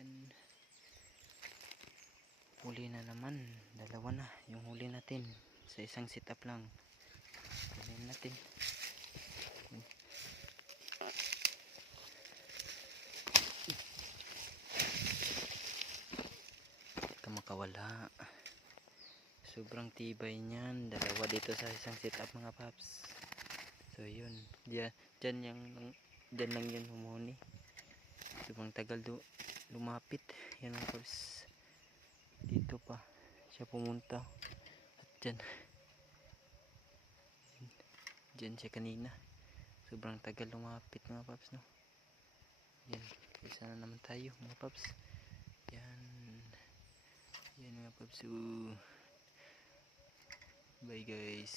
Yan. Huli na naman. Dalawa na yung huli natin. Sa isang sit-up lang. Huli natin. Ito makawala. Sobrang tibay niyan. Dalawa dito sa isang sit-up mga paps. So yun. Diyan lang yun humuni. Sobrang tagal lumapit. Yan mga paps. Dito pa siya pumunta. At dyan siya kanina. Sobrang tagal lumapit mga paps, no? Yan. Isa na naman tayo mga paps. Yan. Yan mga paps. Bye guys.